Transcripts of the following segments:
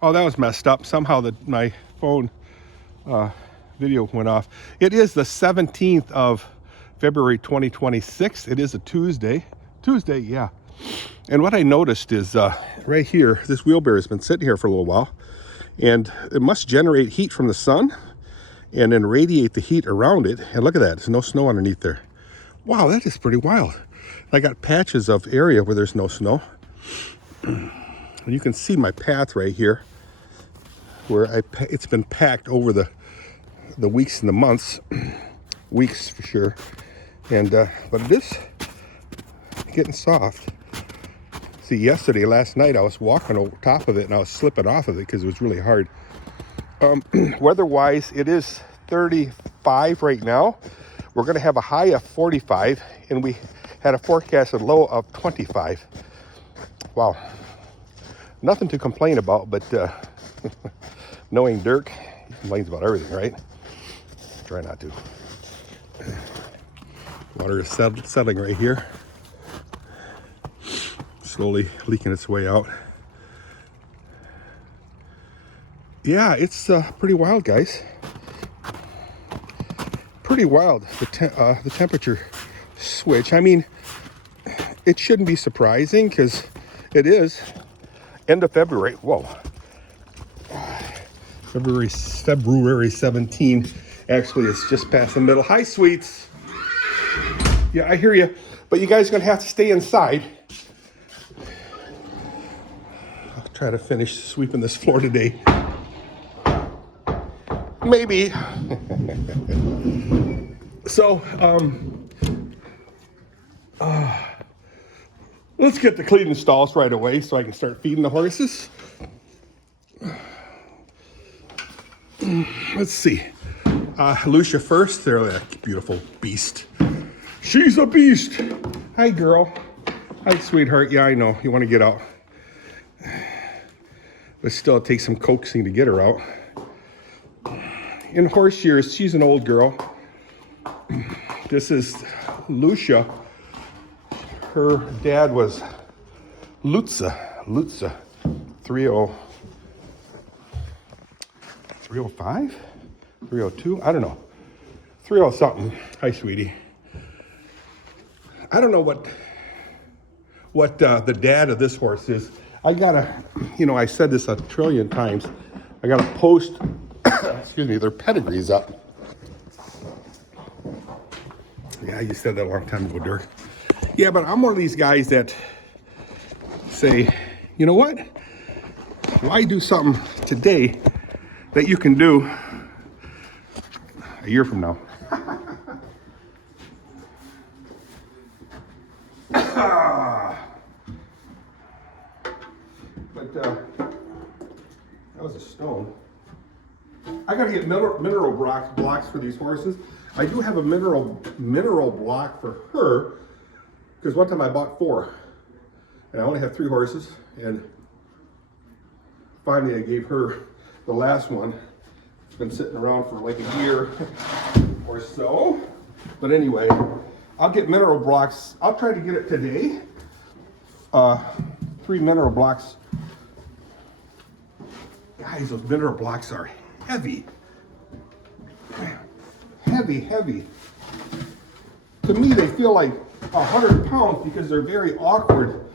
Oh, that was messed up. Somehow my phone video went off. It is the 17th of February 2026. It is a Tuesday. Yeah. And what I noticed is right here, this wheelbarrow has been sitting here for a little while, and it must generate heat from the sun and then radiate the heat around it. And look at that, there's no snow underneath there. Wow, that is pretty wild. I got patches of area where there's no snow. And you can see my path right here where it's been packed over the weeks and the months. Weeks for sure. And but it is getting soft. See, last night I was walking over top of it and I was slipping off of it because it was really hard. Weather-wise, it is 35 right now. We're going to have a high of 45, and we had a forecasted low of 25. Wow. Nothing to complain about, but knowing Dirk, he complains about everything, right? Try not to. Water is settling right here. Slowly leaking its way out. Yeah, it's pretty wild, guys. Pretty wild, the temperature switch. I mean, it shouldn't be surprising because it is end of February. Whoa. February 17. Actually, it's just past the middle. Hi, sweets. Yeah, I hear you. But you guys are going to have to stay inside. I'll try to finish sweeping this floor today. Maybe. So, let's get the cleaning stalls right away so I can start feeding the horses. Let's see. Lucia first. There, that beautiful beast. She's a beast. Hi, girl. Hi, sweetheart. Yeah, I know. You want to get out. But still, it takes some coaxing to get her out. In horse years, she's an old girl. This is Lucia. Her dad was Lutza 305, 302, I don't know, 30 something. Hi, sweetie. I don't know what the dad of this horse is. I gotta, I said this a trillion times. I gotta post, excuse me, their pedigrees up. Yeah, you said that a long time ago, Dirk. Yeah, but I'm one of these guys that say, you know what? Why do something today that you can do a year from now? But that was a stone. I gotta get mineral blocks for these horses. I do have a mineral block for her because one time I bought 4 and I only have 3 horses, and finally I gave her the last one. It's been sitting around for like a year or so. But anyway, I'll get mineral blocks. I'll try to get it today. 3 mineral blocks. Guys, those mineral blocks are heavy. Heavy. To me, they feel like 100 pounds because they're very awkward.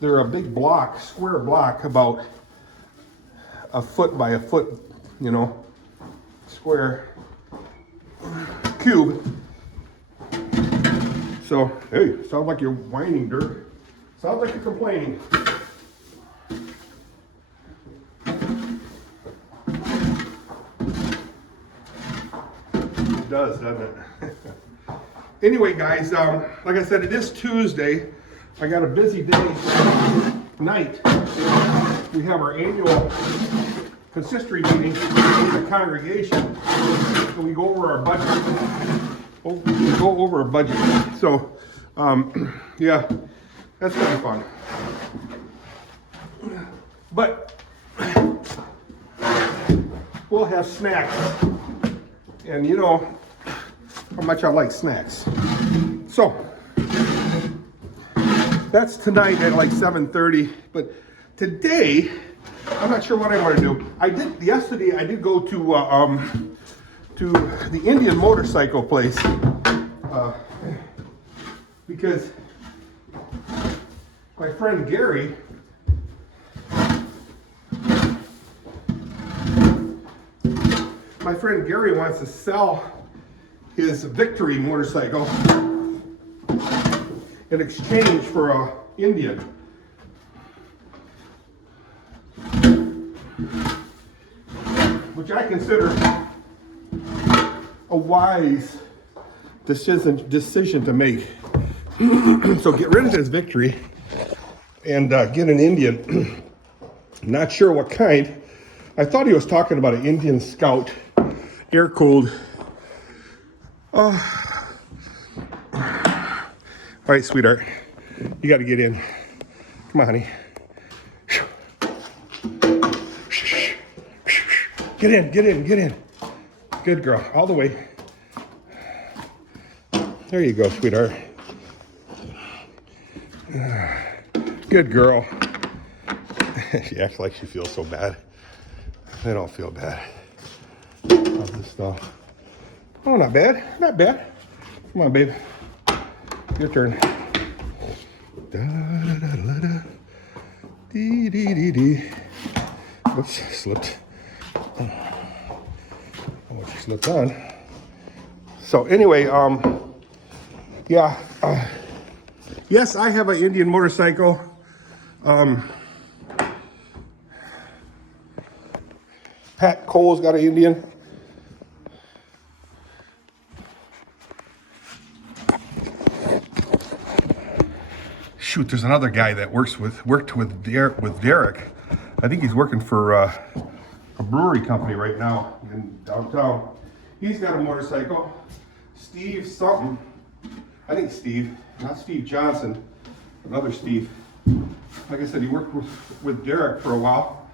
They're a big block, square block, about a foot by a foot, square cube. So, hey, sounds like you're whining, Dirk. Sounds like you're complaining. It does, doesn't it? Anyway, guys, like I said, it is Tuesday. I got a busy day tonight. We have our annual consistory meeting in the congregation. And we go over our budget. So, yeah, that's gonna be fun. But we'll have snacks. And you know how much I like snacks. So, that's tonight at like 7:30. But today, I'm not sure what I want to do. Yesterday I did go to the Indian motorcycle place because my friend Gary wants to sell his Victory motorcycle in exchange for a Indian. Which I consider a wise decision to make. So get rid of his Victory and get an Indian. Not sure what kind. I thought he was talking about an Indian Scout, air-cooled. All right, sweetheart, you got to get in. Come on, honey. Get in. Good girl, all the way. There you go, sweetheart. Good girl. She acts like she feels so bad. I don't feel bad. How's this stuff? Oh, not bad. Come on, babe. Your turn. Da-da-da-da-da. Dee-dee-dee-dee. Oops, slipped. Oh, she slipped on. So anyway, yeah. Yes, I have an Indian motorcycle. Pat Cole's got an Indian. Shoot, there's another guy that worked with Derek. I think he's working for a brewery company right now in downtown. He's got a motorcycle. Steve something. I think Steve, not Steve Johnson, another Steve. Like I said, he worked with Derek for a while.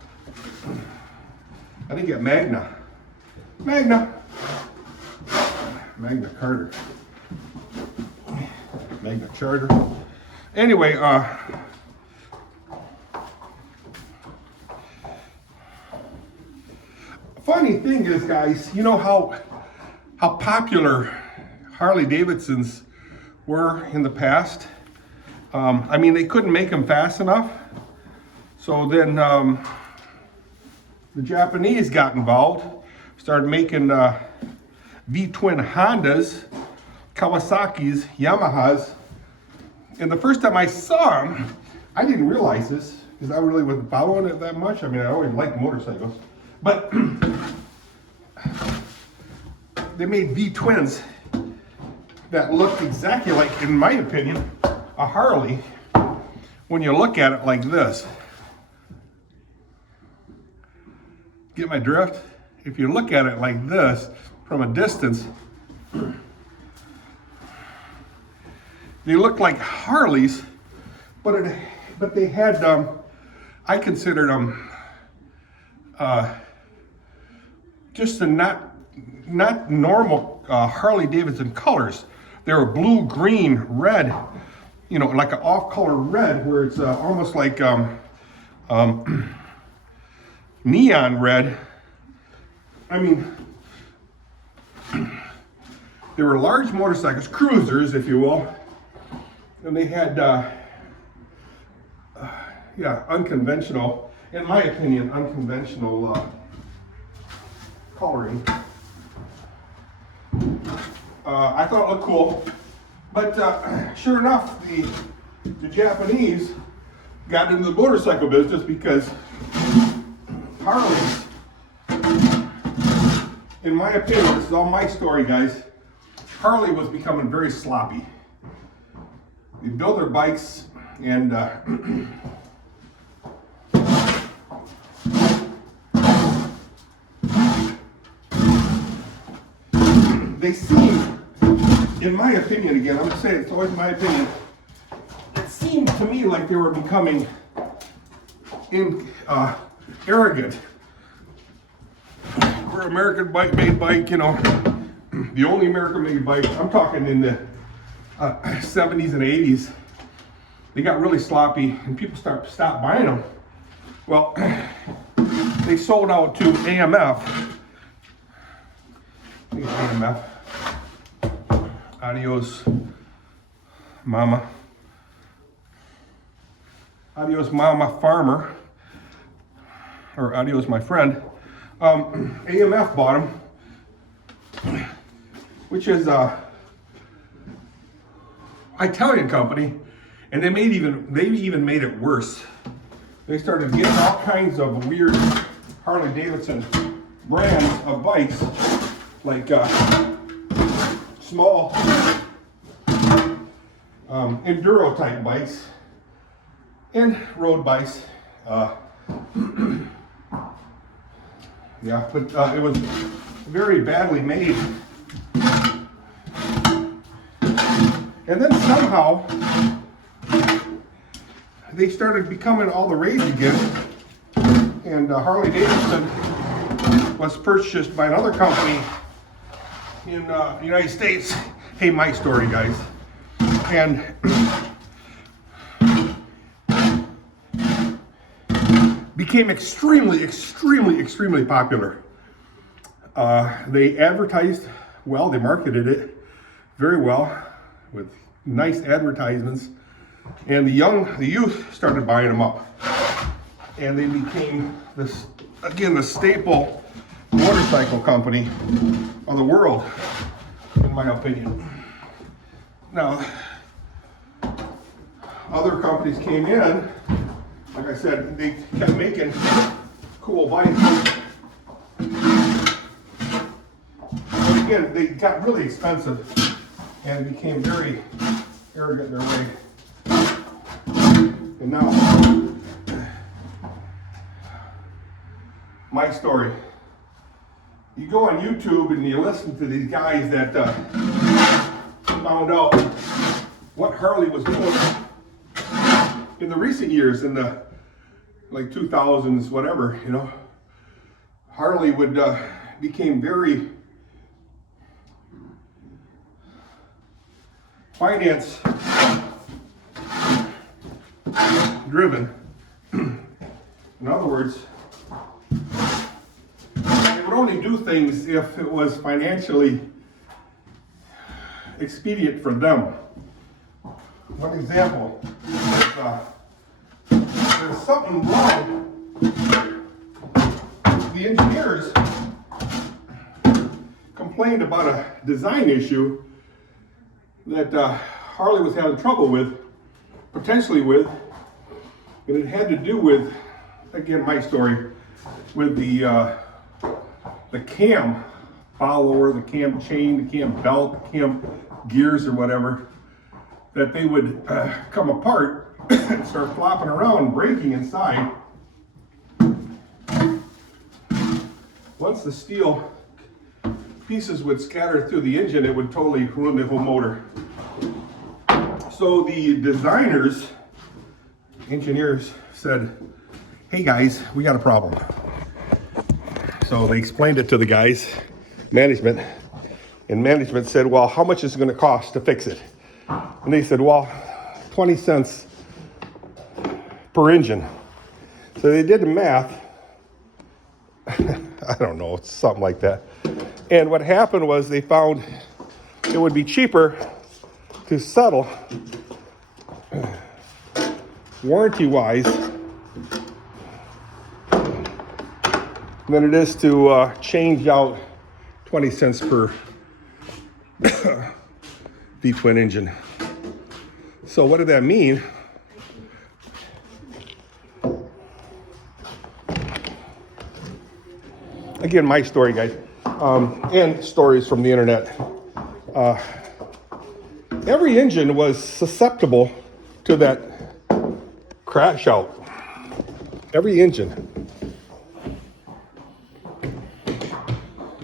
I think at Magna Carter. Magna Charter. Anyway, funny thing is, guys, you know how popular Harley Davidsons were in the past? I mean, they couldn't make them fast enough. So then the Japanese got involved, started making V-twin Hondas, Kawasaki's, Yamahas. And the first time I saw them, I didn't realize this because I really wasn't following it that much. I mean, I always liked motorcycles. But they made V-twins that looked exactly like, in my opinion, a Harley when you look at it like this. Get my drift? If you look at it like this from a distance, they look like Harleys, but they had I considered them just the not normal Harley Davidson colors. They were blue, green, red, you know, like an off-color red, where it's almost like neon red. I mean, they were large motorcycles, cruisers, if you will, and they had, unconventional, in my opinion, unconventional coloring. I thought it looked cool, but sure enough, the Japanese got into the motorcycle business because Harleys, in my opinion, this is all my story, guys, Harley was becoming very sloppy. They built their bikes and they seem, in my opinion, again, I'm gonna say it's always my opinion, it seemed to me like they were becoming arrogant. We're American made bike, you know, the only American made bike. I'm talking in the 70s and 80s. They got really sloppy and people stopped buying them. Well, they sold out to AMF. AMF. Adios, Mama. Adios, Mama Farmer. Or adios, my friend. AMF bought them, which is a Italian company, and they even made it worse. They started getting all kinds of weird Harley Davison brands of bikes, like small enduro type bikes and road bikes. Yeah, but it was very badly made. And then somehow they started becoming all the rage again, and Harley Davidson was purchased by another company in the United States. Hey, my story, guys. And became extremely popular. They advertised well, they marketed it very well with nice advertisements, and the youth started buying them up, and they became this, again, the staple motorcycle company of the world, in my opinion. Now, other companies came in. Like I said, they kept making cool bikes. But again, they got really expensive and became very arrogant in their way. And now, my story. You go on YouTube and you listen to these guys that found out what Harley was doing in the recent years, in the like 2000s, whatever, you know. Harley would became very finance driven. In other words, they would only do things if it was financially expedient for them. One example is there's something wrong. The engineers complained about a design issue that Harley was having trouble with, potentially with, and it had to do with, again, my story, with the cam follower, the cam chain, the cam belt, the cam gears or whatever, that they would come apart and start flopping around and breaking inside. Once the steel pieces would scatter through the engine, it would totally ruin the whole motor. So the designers, engineers said, hey guys, we got a problem. So they explained it to the guys, management, and management said, well, how much is it going to cost to fix it? And they said, well, 20 cents per engine. So they did the math. I don't know, it's something like that. And what happened was they found it would be cheaper to settle warranty-wise than it is to change out 20 cents per V-twin engine. So what did that mean? Again, my story, guys, and stories from the internet. Every engine was susceptible to that crash out. Every engine.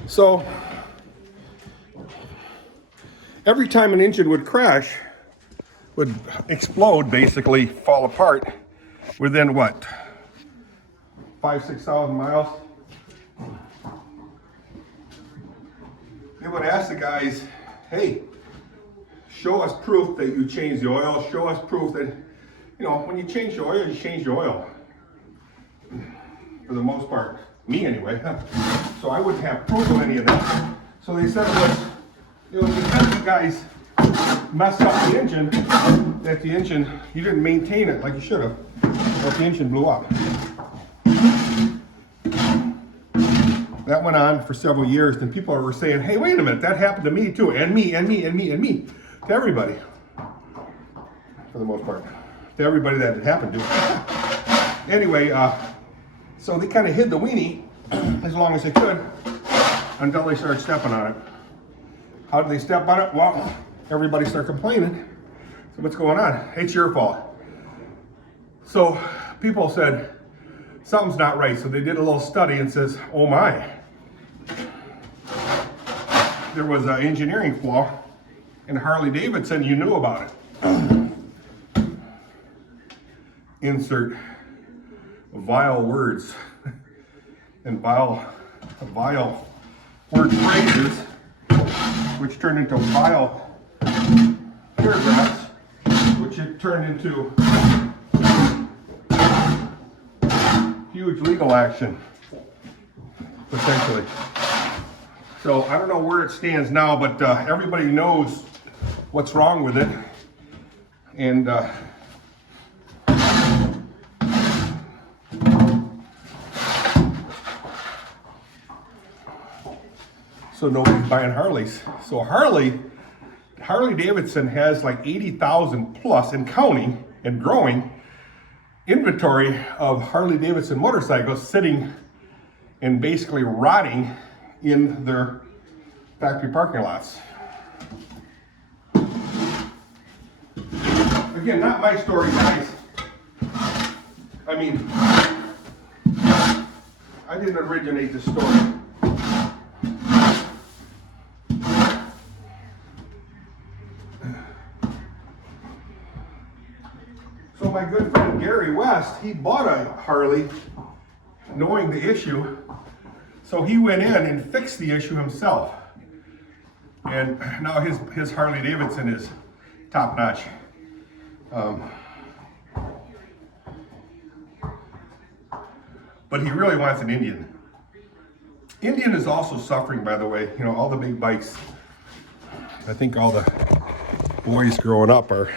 So every time an engine would crash, would explode, basically fall apart within what, 5,000-6,000 miles. They would ask the guys, hey, show us proof that you changed the oil. Show us proof that, you know, when you change the oil, you change the oil. for the most part. Me anyway. So I wouldn't have proof of any of that. So they said it was, you know, because you guys messed up the engine, that the engine, you didn't maintain it like you should have, that the engine blew up. That went on for several years, and people were saying, hey, wait a minute, that happened to me too, and me, and me, and me, and me. To everybody, for the most part. To everybody that it happened to. Anyway, so they kind of hid the weenie as long as they could until they started stepping on it. How did they step on it? Well, everybody started complaining. So what's going on? It's your fault. So people said, something's not right. So they did a little study and says, oh my. There was an engineering flaw in Harley Davison, you knew about it. Insert vile words and vile word phrases, which turned into vile paragraphs, which it turned into huge legal action, potentially. So I don't know where it stands now, but everybody knows what's wrong with it. And so nobody's buying Harleys. So Harley Davidson has like 80,000 plus and counting and growing inventory of Harley Davidson motorcycles sitting and basically rotting in their factory parking lots. Again, not my story, guys. I mean, I didn't originate this story. So my good friend Gary West, he bought a Harley knowing the issue. So he went in and fixed the issue himself. And now his Harley Davidson is top notch. But he really wants an Indian. Indian is also suffering, by the way. You know, all the big bikes. I think all the boys growing up are